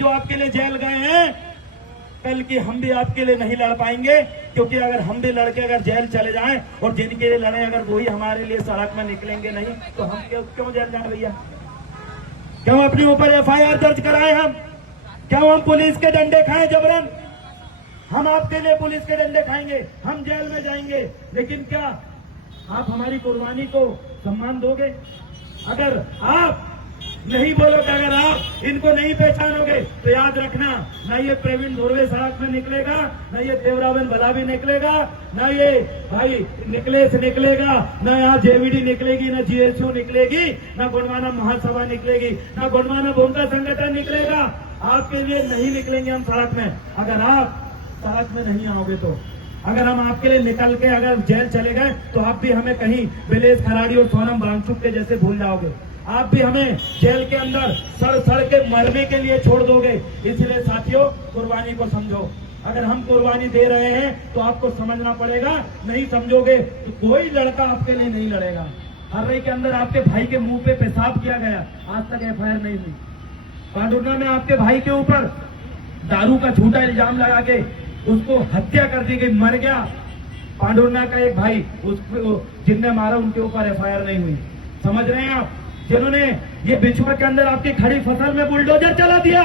जो आपके लिए जेल गए हैं, कल की हम भी आपके लिए नहीं लड़ पाएंगे, क्योंकि अगर हम भी लड़के अगर जेल चले जाएं और जिनके लिए लड़े अगर वही हमारे लिए सड़क में निकलेंगे नहीं, तो हम क्यों जेल जाए भैया? क्यों अपने ऊपर एफआईआर दर्ज कराए हम? क्यों हम पुलिस के डंडे खाएं जबरन? हम आपके लिए पुलिस के डंडे खाएंगे, हम जेल में जाएंगे, लेकिन क्या आप हमारी कुर्बानी को सम्मान दोगे? अगर आप नहीं बोलोगे, अगर आप इनको नहीं पहचानोगे, तो याद रखना, ना ये प्रवीण धुर्वे सड़क में निकलेगा, ना ये देवरावन भलावी निकलेगा, ना ये भाई निकलेश निकलेगा, ना यहाँ जेवीडी निकलेगी, ना जीएसयू निकलेगी, ना गोंडवाना महासभा निकलेगी, ना गोंडवाना भूमका संगठन निकलेगा। आपके लिए नहीं निकलेंगे हम सड़क में, अगर आप सड़क में नहीं आओगे तो। अगर हम आपके लिए निकल के अगर जेल चले गए, तो आप भी हमें कहीं बिलेश खराड़ी और सोनम वांगचुक के जैसे भूल जाओगे। आप भी हमें जेल के अंदर सड़ के मरने के लिए छोड़ दोगे। इसलिए साथियों, कुर्बानी को समझो। अगर हम कुर्बानी दे रहे हैं तो आपको समझना पड़ेगा, नहीं समझोगे तो कोई लड़का आपके लिए नहीं लड़ेगा। हर्रे के अंदर आपके भाई के मुंह पे पेशाब किया गया, आज तक एफआईआर नहीं हुई। पांडुर्ना में आपके भाई के ऊपर दारू का झूठा इल्जाम लगा के उसको हत्या कर दी गई, मर गया पांडुर्ना का एक भाई, उसको जिनने मारा उनके ऊपर एफआईआर नहीं हुई। समझ रहे हैं आप? जिन्होंने ये बिछुआ के अंदर आपकी खड़ी फसल में बुलडोजर चला दिया,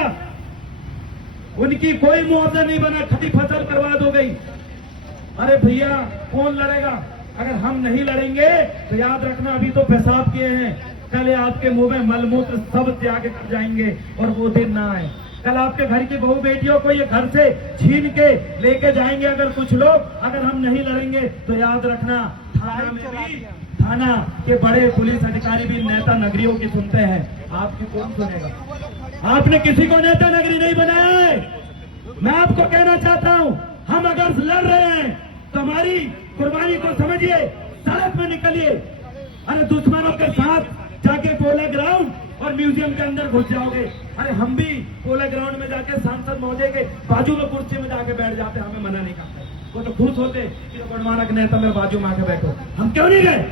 उनकी कोई मुआवजा नहीं बना, खड़ी फसल बर्बाद हो गई। अरे भैया, कौन लड़ेगा? अगर हम नहीं लड़ेंगे तो याद रखना, अभी तो पेशाब किए हैं, कल आपके मुंह में मलमूत्र सब त्याग कर जाएंगे और वो दिन ना आए। कल आपके घर की बहू बेटियों को ये घर से छीन के लेके जाएंगे अगर कुछ लोग। अगर हम नहीं लड़ेंगे तो याद रखना, थाना में भी थाना के बड़े पुलिस अधिकारी भी नेता नगरियों की सुनते हैं, आपकी कौन सुनेगा? आपने किसी को नेता नगरी नहीं बनाया है। मैं आपको कहना चाहता हूं, हम अगर लड़ रहे हैं तो हमारी कुर्बानी को समझिए, सड़क में निकलिए। अरे दुश्मनों के साथ जाके पोलो ग्राउंड और म्यूजियम के अंदर घुस जाओगे। अरे हम भी पोलो ग्राउंड में जाके सांसद महोदय के बाजू में कुर्सी में जाके बैठ जाते, हमें मना नहीं करते। वो तो खुश होते कि गोंडवाना के नेता मेरे बाजू में आके बैठो। हम क्यों नहीं गए?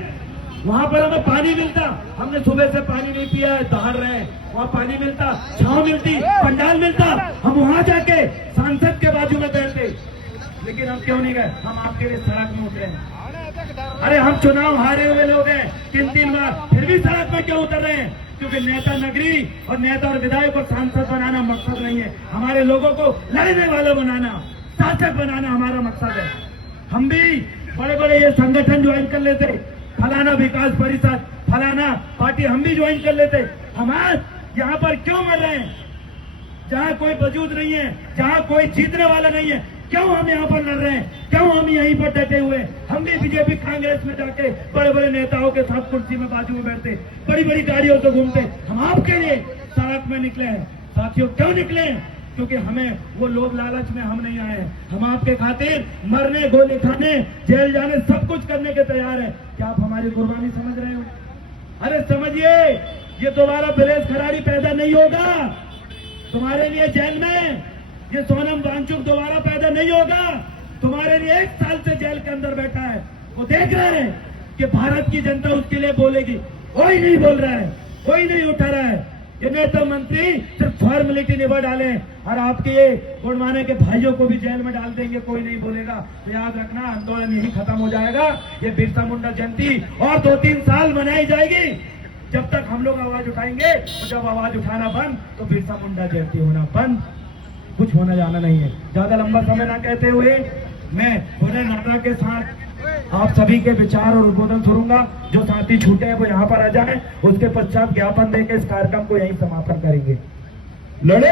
वहां पर हमें पानी मिलता, हमने सुबह से पानी नहीं पिया है, दहाड़ रहे हैं। वहां पानी मिलता, छांव मिलती, पंडाल मिलता, हम वहां जाके सांसद के बाजू में बैठते। लेकिन हम क्यों नहीं गए? हम आपके लिए सड़क में उतरे हैं। अरे हम चुनाव हारे हुए लोग हैं 3-3 बार, फिर भी सड़क में क्यों उतर रहे हैं? क्योंकि नेता नगरी और नेता और विधायक को सांसद बनाना मकसद नहीं है। हमारे लोगों को लड़ने वाले बनाना, शासक बनाना हमारा मकसद है। हम भी बड़े बड़े ये संगठन ज्वाइन कर लेते, फलाना विकास परिषद, फलाना पार्टी हम भी ज्वाइन कर लेते। हम आज यहाँ पर क्यों मर रहे हैं? जहाँ कोई वजूद नहीं है, जहाँ कोई जीतने वाला नहीं है, क्यों हम यहाँ पर लड़ रहे हैं? क्यों हम यहीं पर डटे हुए? हम भी बीजेपी कांग्रेस में जाके बड़े बड़े नेताओं के साथ कुर्सी में बाजू में बैठते, बड़ी बड़ी गाड़ियों से घूमते। हम आपके लिए सड़क में निकले हैं। साथियों, क्यों निकले हैं? क्योंकि हमें वो लोभ लालच में हम नहीं आए हैं। हम आपके खातिर मरने, गोली खाने, जेल जाने, सब कुछ करने के तैयार हैं। क्या आप हमारी कुर्बानी समझ रहे हो? अरे समझिए, ये दोबारा बिलेश खराड़ी पैदा नहीं होगा तुम्हारे लिए जेल में। ये सोनम वांगचुक दोबारा पैदा नहीं होगा तुम्हारे लिए। 1 साल से जेल के अंदर बैठा है, वो देख रहे हैं कि भारत की जनता उसके लिए बोलेगी। कोई नहीं बोल रहा है, कोई नहीं उठा रहा है। ये नेता मंत्री सिर्फ फॉर्मेलिटी निभा डाले और आपके ये गोंडवाने के भाइयों को भी जेल में डाल देंगे, कोई नहीं बोलेगा। तो याद रखना, आंदोलन यही खत्म हो जाएगा। ये बिरसा मुंडा जयंती और 2-3 साल मनाई जाएगी, जब तक हम लोग आवाज उठाएंगे। और जब आवाज उठाना बंद तो बिरसा मुंडा जयंती होना बंद, कुछ होना जाना नहीं है। ज्यादा लंबा समय ना कहते हुए मैं पूरे नारा के साथ आप सभी के विचार और उद्बोधन सुनूंगा। जो साथी छूटे हैं वो यहाँ पर आ जाएं, उसके पश्चात ज्ञापन देकर इस कार्यक्रम को यहीं समापन करेंगे। लड़े